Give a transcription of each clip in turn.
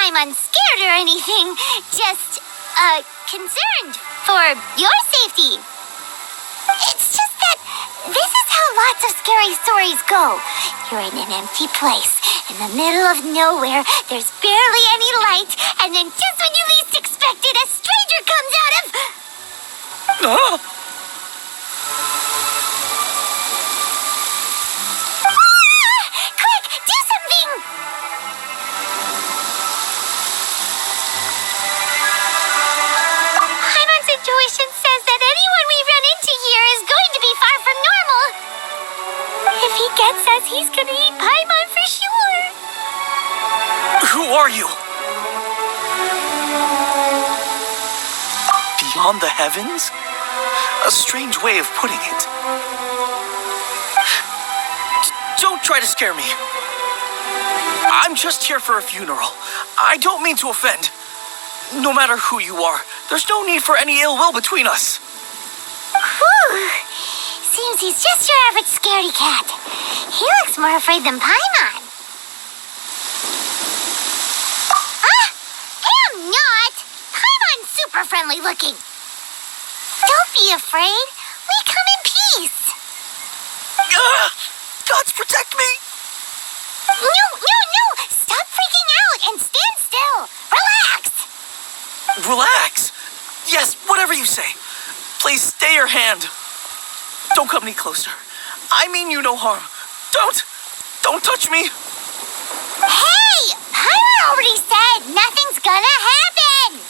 Paimon scared or anything. Just, concerned for your safety. It's just that this is how lots of scary stories go. You're in an empty place, in the middle of nowhere, there's barely any light, and then just when you least expect it, a stranger comes out of... Oh! Quick, do something! Paimon's intuition says that anyone we run into here is going to be far from normal. If he gets us, he's gonna eat Paimon for sure. Who are you? Beyond the heavens? A strange way of putting it. Don't try to scare me. I'm just here for a funeral. I don't mean to offend. No matter who you are, there's no need for any ill will between us. Whew. Seems he's just your average scaredy cat. He looks more afraid than Paimon. I'm not. Paimon's super friendly looking. Don't be afraid. We come in peace. Gods protect me! No. Stop freaking out and stand still. Relax. Relax. Yes, whatever you say. Please stay your hand. Don't come any closer. I mean you no harm. Don't touch me. Hey, Paimon already said nothing's gonna happen.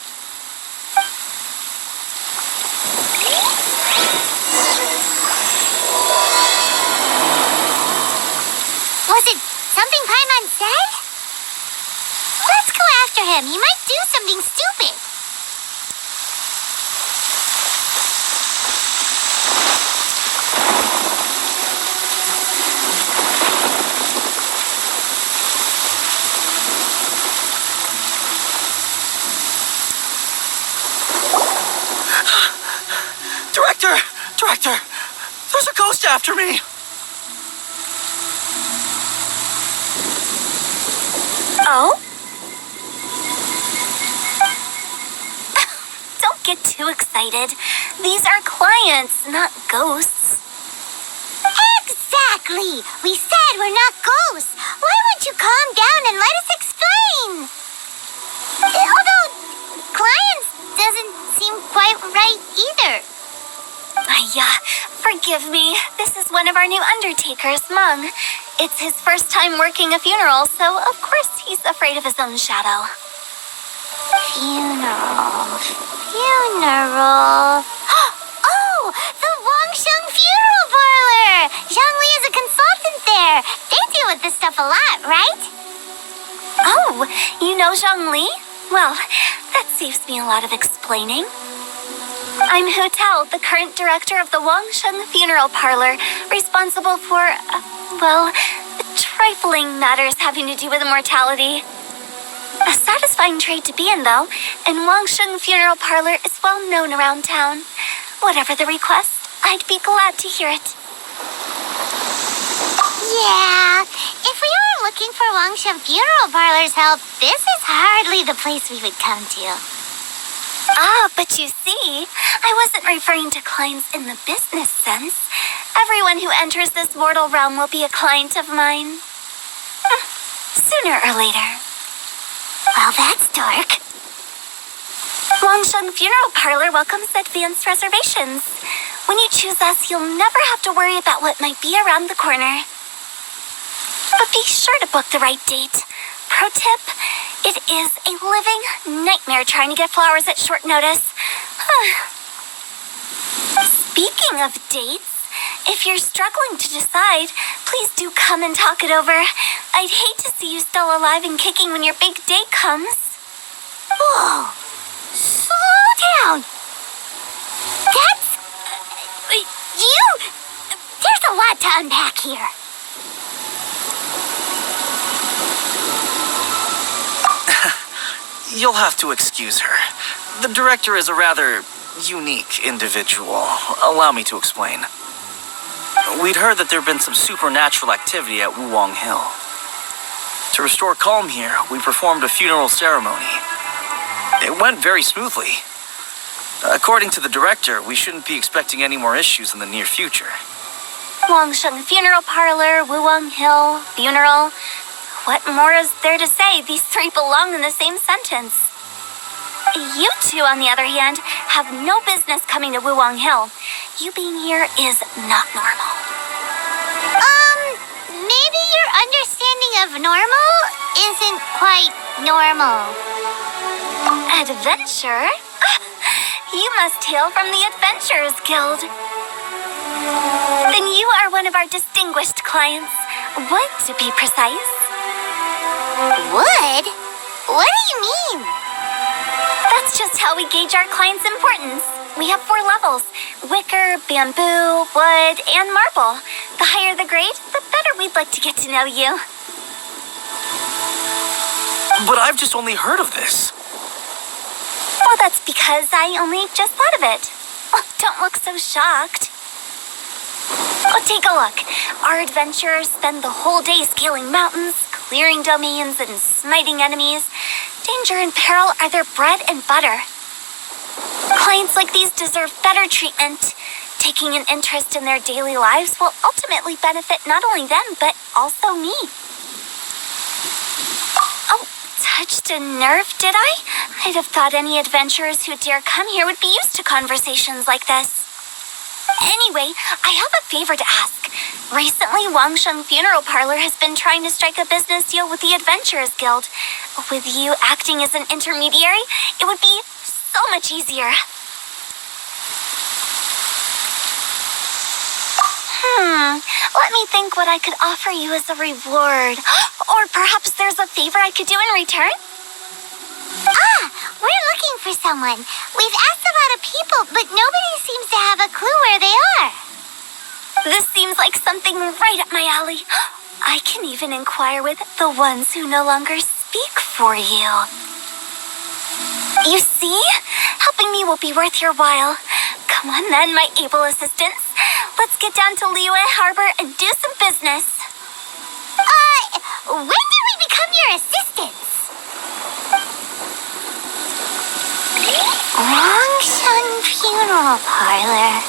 Was it something Paimon said? Let's go after him. He might do something stupid. Director, there's a ghost after me. Oh? Don't get too excited. These are clients, not ghosts. Exactly! We said we're not ghosts. Why won't you calm down and let us explain? Although, clients doesn't seem quite right either. Forgive me. This is one of our new undertakers, Mung. It's his first time working a funeral, so of course he's afraid of his own shadow. Funeral. Oh, the Wangsheng funeral parlor! Zhongli is a consultant there. They deal with this stuff a lot, right? Oh, you know Zhongli? Well, that saves me a lot of explaining. I'm HuTao, the current director of the Wangsheng funeral parlor, responsible for, trifling matters having to do with immortality. A satisfying trade to be in, though, and Wangsheng funeral parlor is well known around town. Whatever the request, I'd be glad to hear it. Yeah, if we were looking for Wangsheng funeral parlor's help, this is hardly the place we would come to. But you see, I wasn't referring to clients in the business sense. Everyone who enters this mortal realm will be a client of mine. Sooner or later. Well, that's dark. Wangsheng Funeral Parlor welcomes advanced reservations. When you choose us, you'll never have to worry about what might be around the corner. But be sure to book the right date. Pro tip, it is a living nightmare trying to get flowers at short notice. Speaking of dates, if you're struggling to decide, please do come and talk it over. I'd hate to see you still alive and kicking when your big day comes. Whoa! Slow down! That's... There's a lot to unpack here. You'll have to excuse her. The director is a rather unique individual. Allow me to explain. We'd heard that there'd been some supernatural activity at Wuwang Hill. To restore calm here, we performed a funeral ceremony. It went very smoothly. According to the director, we shouldn't be expecting any more issues in the near future. Wangsheng Funeral Parlor, Wuwang Hill, funeral. What more is there to say? These three belong in the same sentence. You two, on the other hand, have no business coming to Wuwang Hill. You being here is not normal. Maybe your understanding of normal isn't quite normal. Adventure? You must hail from the Adventurers Guild. Then you are one of our distinguished clients. Would, to be precise. Wood? What do you mean? That's just how we gauge our clients' importance. We have 4 levels: wicker, bamboo, wood, and marble. The higher the grade, the better we'd like to get to know you. But I've just only heard of this. Well, that's because I only just thought of it. Oh, don't look so shocked. Oh, take a look. Our adventurers spend the whole day scaling mountains, clearing domains, and smiting enemies. Danger and peril are their bread and butter. Clients like these deserve better treatment. Taking an interest in their daily lives will ultimately benefit not only them, but also me. Oh, touched a nerve, did I? I'd have thought any adventurers who dare come here would be used to conversations like this. Anyway, I have a favor to ask. Recently, Wangsheng Funeral Parlor has been trying to strike a business deal with the Adventurers Guild. With you acting as an intermediary, it would be so much easier. Let me think what I could offer you as a reward. Or perhaps there's a favor I could do in return? We're looking for someone. We've asked a lot of people, but nobody seems to have a clue where they are. This seems like something right up my alley. I can even inquire with the ones who no longer speak for you. You see? Helping me will be worth your while. Come on then, my able assistants. Let's get down to Liyue Harbor and do some business. When did we become your assistants? Wangsheng Funeral Parlor.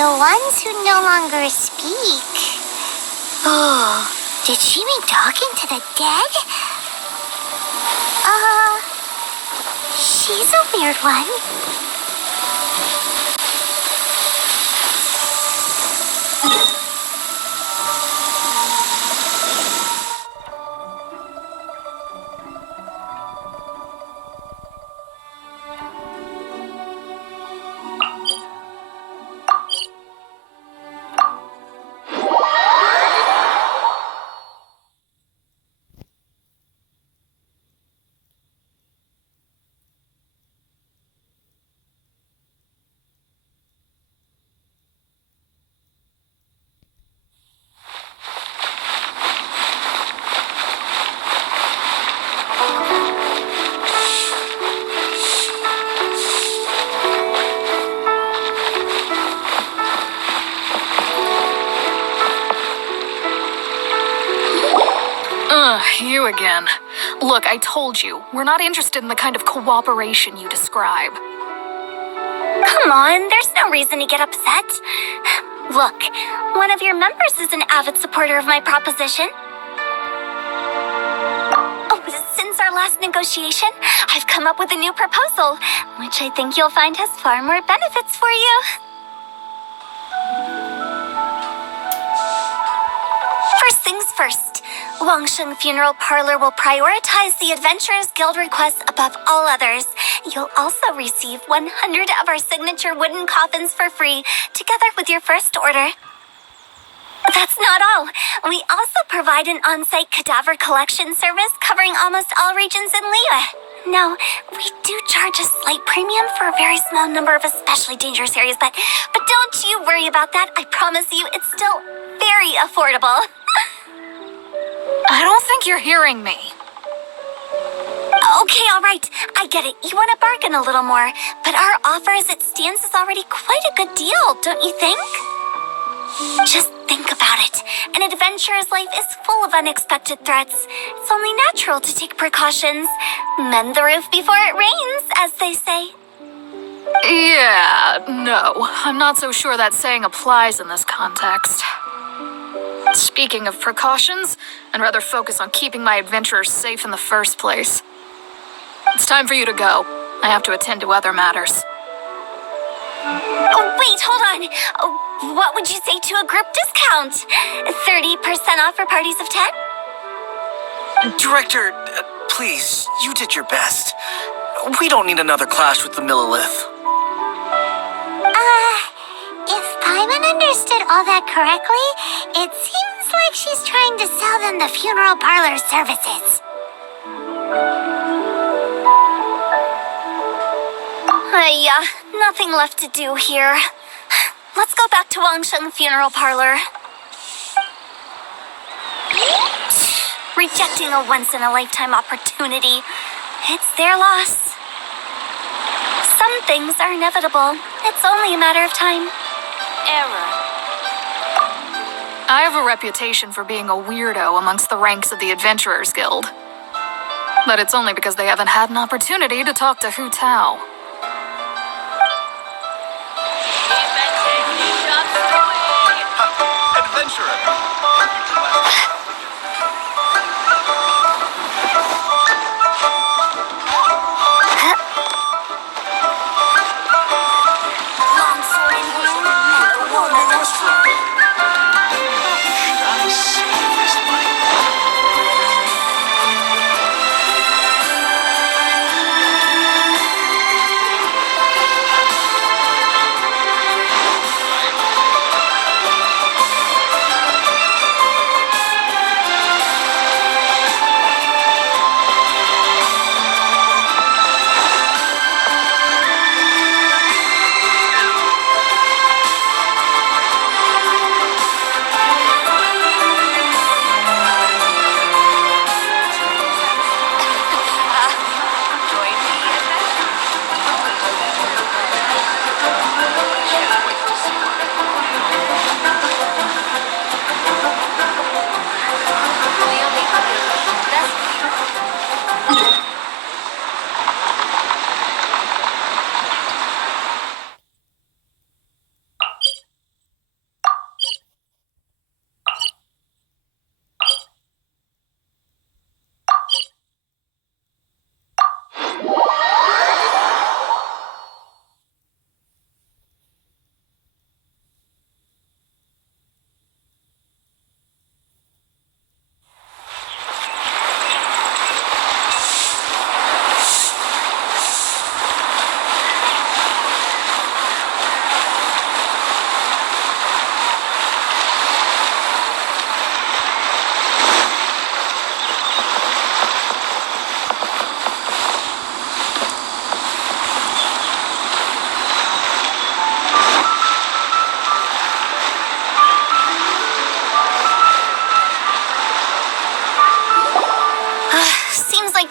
The ones who no longer speak. Oh, did she mean talking to the dead? She's a weird one. You again. Look, I told you, we're not interested in the kind of cooperation you describe. Come on, there's no reason to get upset. Look, one of your members is an avid supporter of my proposition. Oh, since our last negotiation, I've come up with a new proposal, which I think you'll find has far more benefits for you. First things first, Wangsheng Funeral Parlor will prioritize the Adventurers Guild requests above all others. You'll also receive 100 of our signature wooden coffins for free, together with your first order. That's not all. We also provide an on-site cadaver collection service covering almost all regions in Liyue. Now, we do charge a slight premium for a very small number of especially dangerous areas, but don't you worry about that. I promise you, it's still very affordable. I don't think you're hearing me. Okay, all right. I get it. You want to bargain a little more, but our offer as it stands is already quite a good deal, don't you think? Just Think about it. An adventurer's life is full of unexpected threats. It's only natural to take precautions. Mend the roof before it rains, as they say. Yeah, no. I'm not so sure that saying applies in this context. Speaking of precautions, I'd rather focus on keeping my adventurers safe in the first place. It's time for you to go. I have to attend to other matters. Oh, wait, hold on. Oh, what would you say to a group discount? 30% off for parties of 10? Director, please, you did your best. We don't need another clash with the Millilith. If Paimon understood all that correctly, it seems like she's trying to sell them the funeral parlor services. Yeah, nothing left to do here. Let's go back to Wangsheng Funeral Parlor. Rejecting a once-in-a-lifetime opportunity. It's their loss. Some things are inevitable. It's only a matter of time. Error. I have a reputation for being a weirdo amongst the ranks of the Adventurers Guild. But it's only because they haven't had an opportunity to talk to HuTao. Adventurer.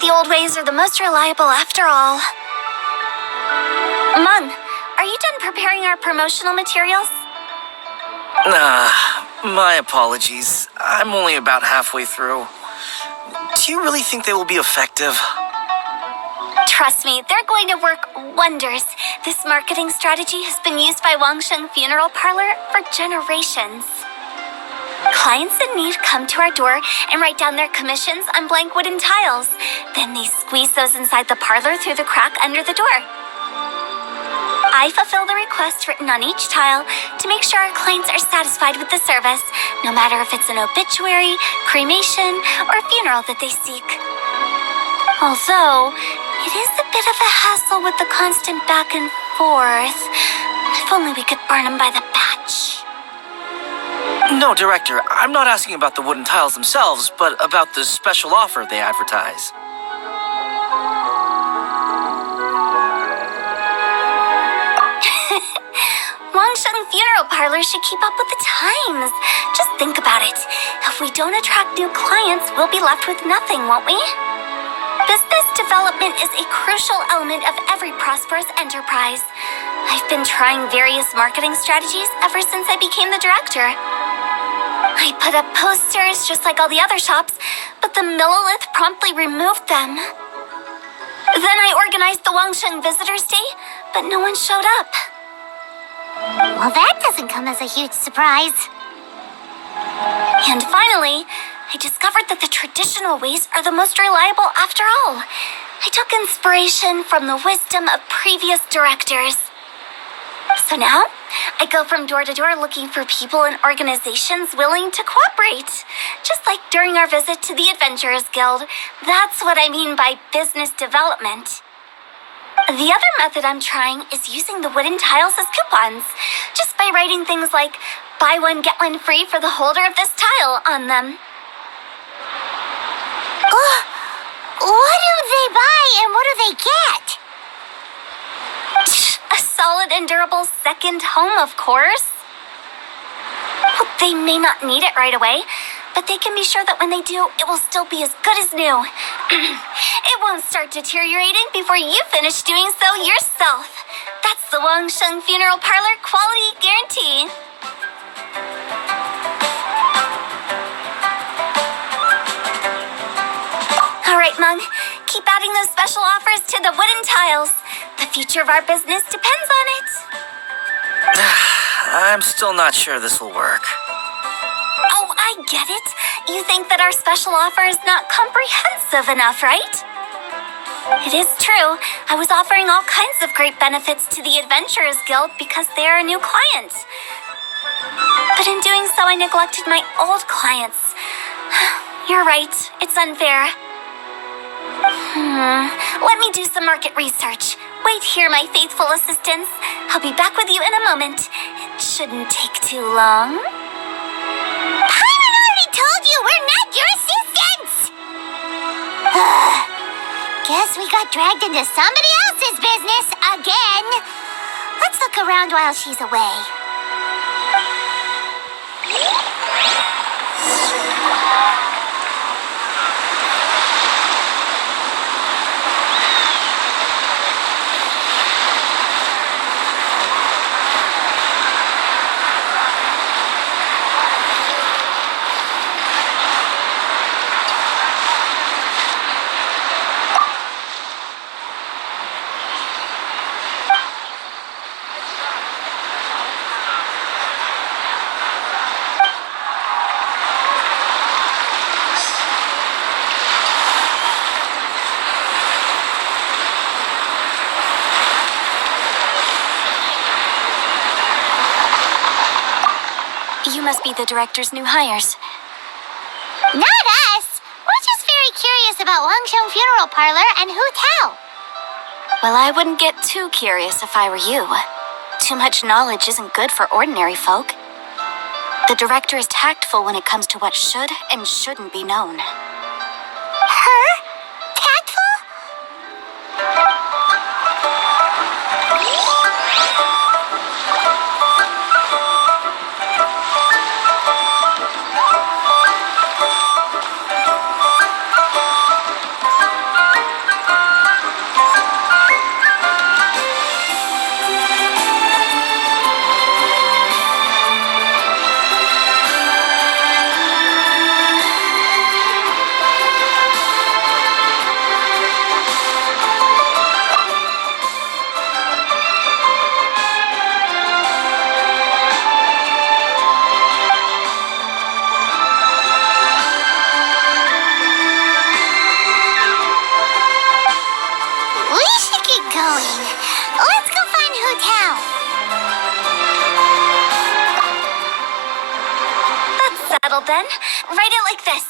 The old ways are the most reliable after all. Mung, are you done preparing our promotional materials? My apologies. I'm only about halfway through. Do you really think they will be effective? Trust me, they're going to work wonders. This marketing strategy has been used by Wangsheng Funeral Parlor for generations. Clients in need come to our door and write down their commissions on blank wooden tiles. Then they squeeze those inside the parlor through the crack under the door. I fulfill the request written on each tile to make sure our clients are satisfied with the service, no matter if it's an obituary, cremation, or funeral that they seek. Although, it is a bit of a hassle with the constant back and forth. If only we could burn them by the batch. No, Director, I'm not asking about the wooden tiles themselves, but about the special offer they advertise. Wangsheng Funeral Parlor should keep up with the times. Just think about it. If we don't attract new clients, we'll be left with nothing, won't we? Business development is a crucial element of every prosperous enterprise. I've been trying various marketing strategies ever since I became the director. I put up posters just like all the other shops, but the Millilith promptly removed them. Then I organized the Wangsheng Visitors Day, but no one showed up. Well, that doesn't come as a huge surprise. And finally, I discovered that the traditional ways are the most reliable after all. I took inspiration from the wisdom of previous directors. So now, I go from door to door looking for people and organizations willing to cooperate. Just like during our visit to the Adventurers Guild. That's what I mean by business development. The other method I'm trying is using the wooden tiles as coupons. Just by writing things like, buy one, get one free for the holder of this tile on them. What do they buy and what do they get? A solid and durable second home, of course. Well, they may not need it right away, but they can be sure that when they do, it will still be as good as new. It won't start deteriorating before you finish doing so yourself. That's the Wangsheng Funeral Parlor quality guarantee. All right, Mung, keep adding those special offers to the wooden tiles. The future of our business depends on it. I'm still not sure this will work. Oh, I get it. You think that our special offer is not comprehensive enough, right? It is true. I was offering all kinds of great benefits to the Adventurers Guild because they are a new client. But in doing so, I neglected my old clients. You're right. It's unfair. Let me do some market research. Wait here, my faithful assistants. I'll be back with you in a moment. It shouldn't take too long. Paimon already told you we're not your assistants! Guess we got dragged into somebody else's business again. Let's look around while she's away. You must be the director's new hires. Not us! We're just very curious about Wangsheng Funeral Parlor and HuTao. Well, I wouldn't get too curious if I were you. Too much knowledge isn't good for ordinary folk. The director is tactful when it comes to what should and shouldn't be known. Her? Tactful? Let's go find HuTao. That's settled then. Write it like this.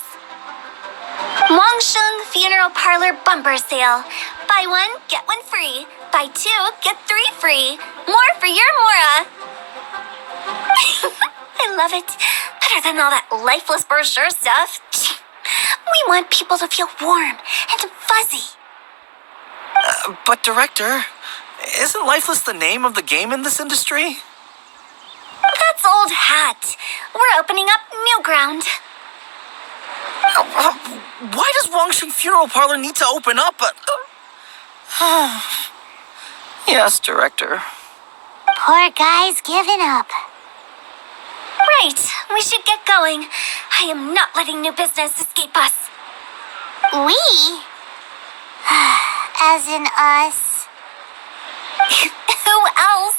Wangsheng Funeral Parlor Bumper Sale. Buy one, get one free. Buy two, get three free. More for your Mora. I love it. Better than all that lifeless brochure stuff. We want people to feel warm and fuzzy. But Director, isn't Lifeless the name of the game in this industry? That's old hat. We're opening up new ground. Why does Wangsheng Funeral Parlor need to open up? Yes, Director. Poor guy's given up. right, we should get going. I am not letting new business escape us. We? As in us. Who else?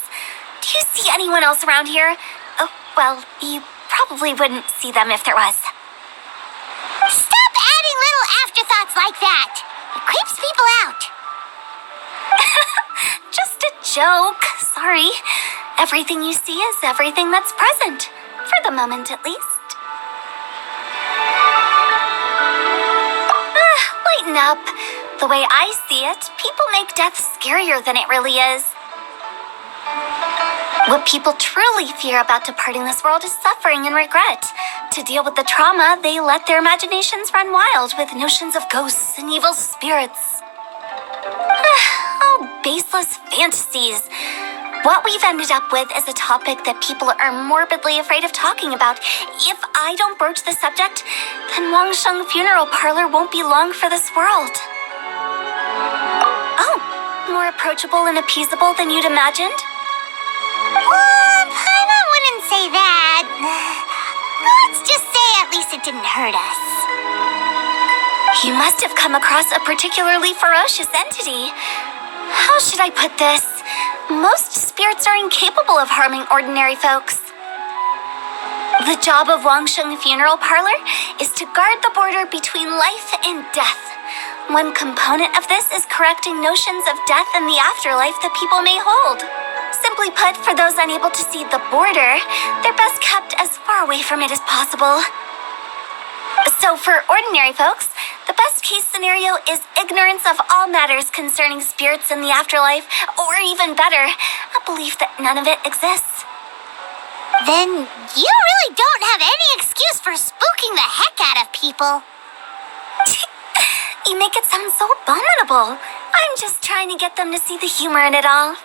Do you see anyone else around here? Oh, well, you probably wouldn't see them if there was. Stop adding little afterthoughts like that. It creeps people out. Just a joke. Sorry. Everything you see is everything that's present. For the moment, at least. Lighten up. The way I see it, people make death scarier than it really is. What people truly fear about departing this world is suffering and regret. To deal with the trauma, they let their imaginations run wild with notions of ghosts and evil spirits. Oh, baseless fantasies. What we've ended up with is a topic that people are morbidly afraid of talking about. If I don't broach the subject, then Wangsheng Funeral Parlor won't be long for this world. Oh, more approachable and appeasable than you'd imagined? Paimon wouldn't say that. Let's just say at least it didn't hurt us. You must have come across a particularly ferocious entity. How should I put this? Most spirits are incapable of harming ordinary folks. The job of Wangsheng Funeral Parlor is to guard the border between life and death. One component of this is correcting notions of death and the afterlife that people may hold. Simply put, for those unable to see the border, they're best kept as far away from it as possible. So for ordinary folks, the best case scenario is ignorance of all matters concerning spirits in the afterlife, or even better, a belief that none of it exists. Then you really don't have any excuse for spooking the heck out of people. You make it sound so abominable. I'm just trying to get them to see the humor in it all.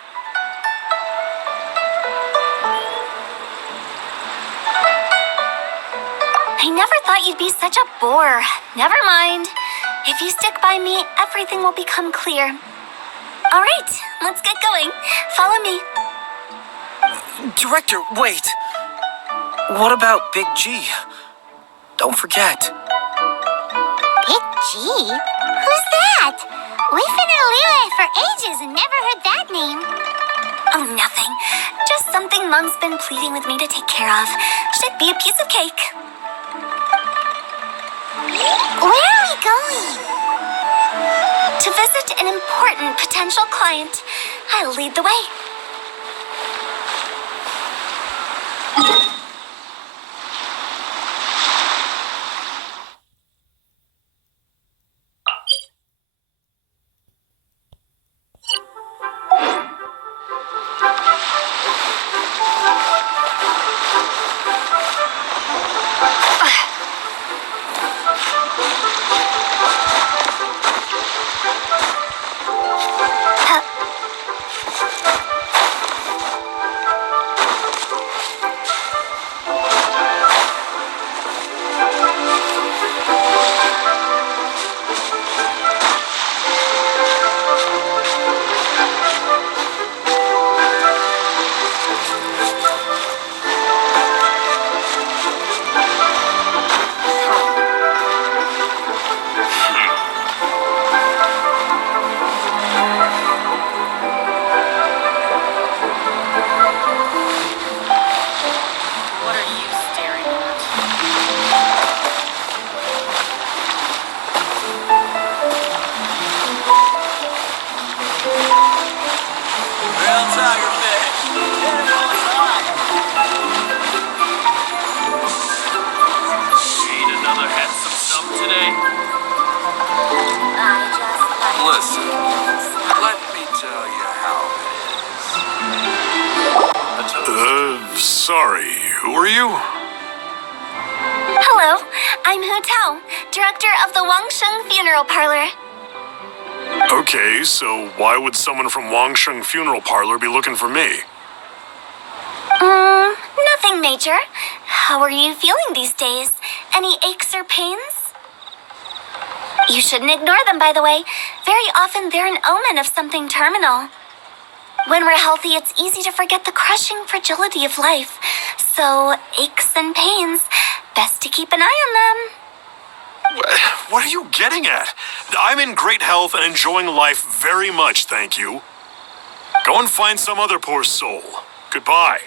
I never thought you'd be such a bore. Never mind. If you stick by me, everything will become clear. All right, let's get going. Follow me. Director, wait. What about Big G? Don't forget. Big G? Who's that? We've been in Liyue for ages and never heard that name. Oh, nothing. Just something Mom's been pleading with me to take care of. Should be a piece of cake. Where are we going? To visit an important potential client. I'll lead the way. Listen, let me tell you how it is. Sorry, who are you? Hello, I'm HuTao, director of the Wangsheng Funeral Parlor. Okay, so why would someone from Wangsheng Funeral Parlor be looking for me? Nothing major. How are you feeling these days? Any aches or pains? You shouldn't ignore them, by the way. Very often they're an omen of something terminal. When we're healthy, it's easy to forget the crushing fragility of life. So, aches and pains, best to keep an eye on them. What are you getting at? I'm in great health and enjoying life very much, thank you. Go and find some other poor soul. Goodbye.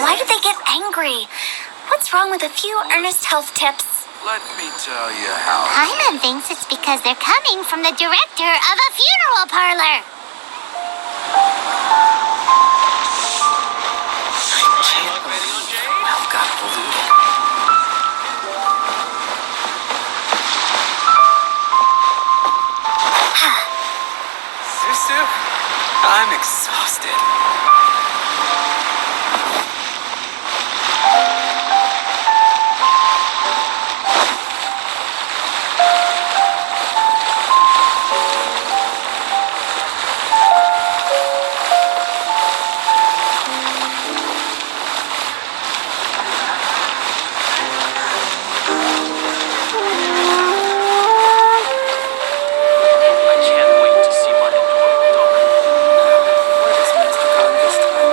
Why do they get angry? What's wrong with a few earnest health tips? Let me tell you how. Paimon thinks it's because they're coming from the director of a funeral parlor. Can't believe how got polluted. Susu, I'm exhausted. I can't wait to see my adorable daughter. Where has Master gone this time?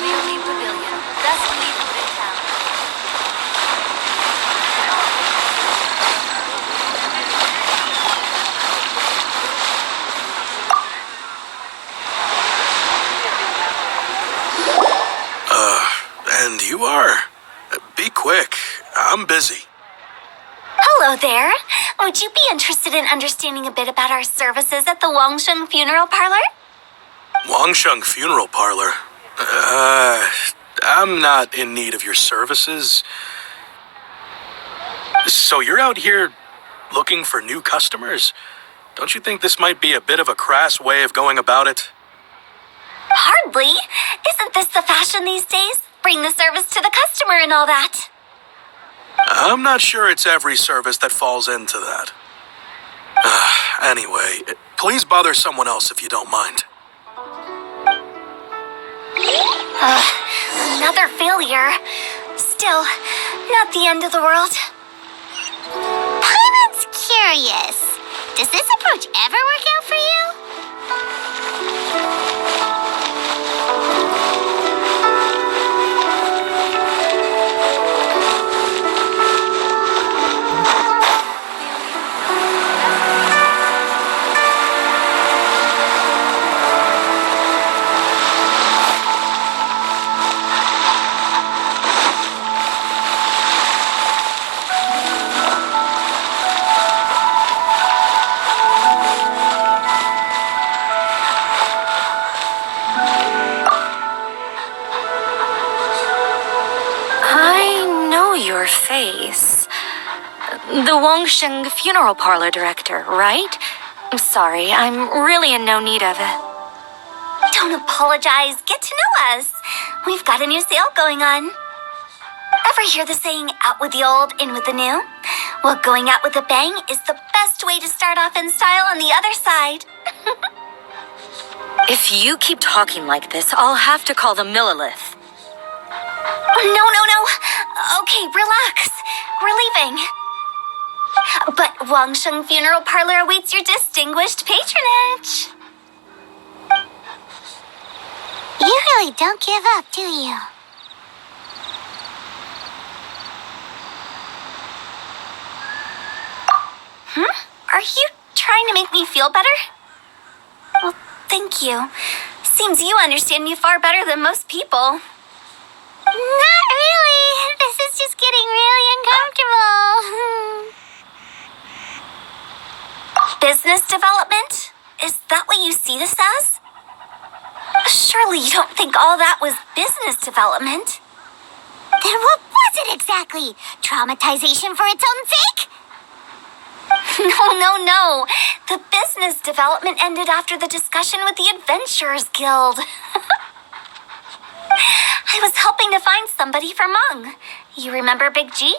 Lumine Papilio, best lead food in town. And you are? Be quick. I'm busy. Hello there. Would you be interested in understanding a bit about our services at the Wangsheng Funeral Parlor? Wangsheng Funeral Parlor? I'm not in need of your services. So you're out here looking for new customers? Don't you think this might be a bit of a crass way of going about it? Hardly. Isn't this the fashion these days? Bring the service to the customer and all that. I'm not sure it's every service that falls into that. Anyway, please bother someone else if you don't mind. Another failure. Still, not the end of the world. Paimon's curious. Does this approach ever work out for you? I know your face. The Wangsheng Funeral Parlor director, right? I'm sorry, I'm really in no need of it. Don't apologize. Get to know us. We've got a new sale going on. Ever hear the saying, out with the old, in with the new? Well, going out with a bang is the best way to start off in style on the other side. If you keep talking like this, I'll have to call the Millilith. No. Okay, relax. We're leaving. But Wangsheng Funeral Parlor awaits your distinguished patronage. You really don't give up, do you? Are you trying to make me feel better? Well, thank you. Seems you understand me far better than most people. Not really. This is just getting really uncomfortable. Business development? Is that what you see this as? Surely you don't think all that was business development. Then what was it exactly? Traumatization for its own sake? No. The business development ended after the discussion with the Adventurers Guild. I was helping to find somebody for Mung. You remember Big G?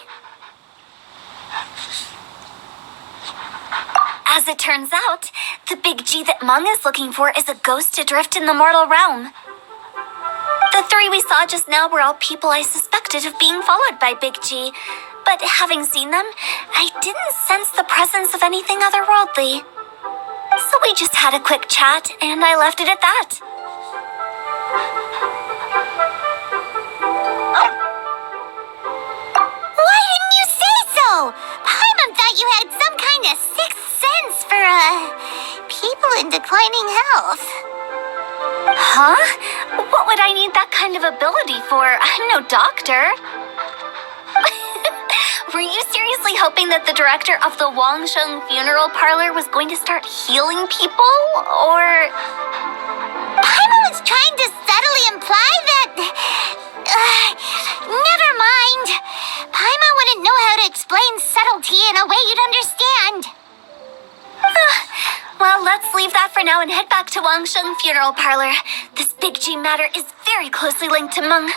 As it turns out, the Big G that Mung is looking for is a ghost adrift in the mortal realm. The three we saw just now were all people I suspected of being followed by Big G, but having seen them, I didn't sense the presence of anything otherworldly. So we just had a quick chat, and I left it at that. Why didn't you say so? Paimon thought you had some kind of sixth sense for, people in declining health. Huh? What would I need that kind of ability for? I'm no doctor. Were you seriously hoping that the director of the Wangsheng funeral parlor was going to start healing people? Or... Paimon was trying to subtly imply that... never mind. Paimon wouldn't know how to explain subtlety in a way you'd understand. Well, let's leave that for now and head back to Wangsheng funeral parlor. This Big G matter is very closely linked to Mung.